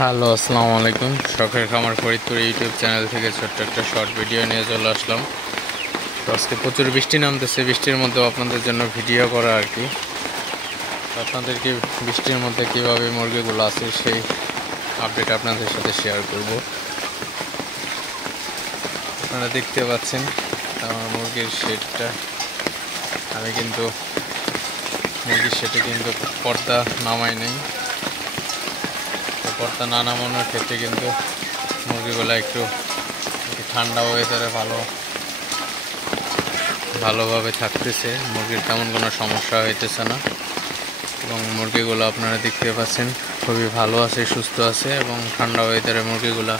Hello, আসসালামু আলাইকুম। শখের খামার ফরিদপুর ইউটিউব চ্যানেল থেকে ছোট্ট একটা শর্ট ভিডিও নিয়ে চলে আসলাম। তো আজকে প্রচুর বৃষ্টি নামতেছে, বৃষ্টির মধ্যেও আপনাদের জন্য ভিডিও করা আর কি। আপনাদেরকে বৃষ্টির মধ্যে কীভাবে মুরগিগুলো আছে সেই আপডেট আপনাদের সাথে শেয়ার করব। আপনারা দেখতে পাচ্ছেন আমার মুরগির শেডটা। আমি কিন্তু মুরগির শেডে কিন্তু পর্দা নামাই নেই। পর্দা না নামানোর ক্ষেত্রে কিন্তু মুরগিগুলো একটু ঠান্ডা ওয়েদারে ভালোভাবে থাকতেছে। মুরগির তেমন কোনো সমস্যা হইতেছে না এবং মুরগিগুলো আপনারা দেখতে পাচ্ছেন খুবই ভালো আছে, সুস্থ আছে এবং ঠান্ডা ওয়েদারে মুরগিগুলো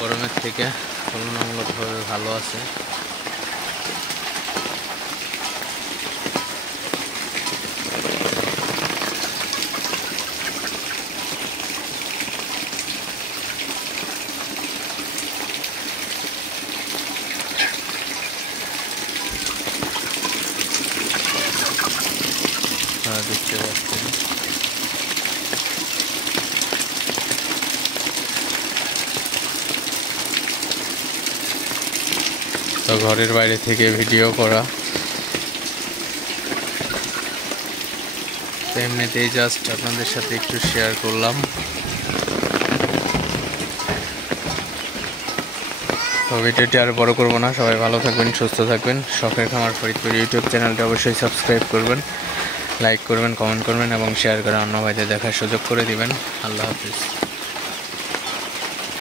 গরমের থেকে তুলনামূলকভাবে ভালো আছে। দেখতে পাচ্ছেন তো ঘরের বাইরে থেকে ভিডিও করা, এমনিতেই জাস্ট আপনাদের সাথে একটু শেয়ার করলাম। তো ভিডিওটি আর বড় করবো না, সবাই ভালো থাকবেন, সুস্থ থাকবেন। শখের খামার ফরিদপুর ইউটিউব চ্যানেলটা অবশ্যই সাবস্ক্রাইব করবেন, লাইক করবেন, কমেন্ট করবেন এবং শেয়ার করে অন্য ভাইদের দেখার সুযোগ করে দিবেন। আল্লাহ হাফিজ।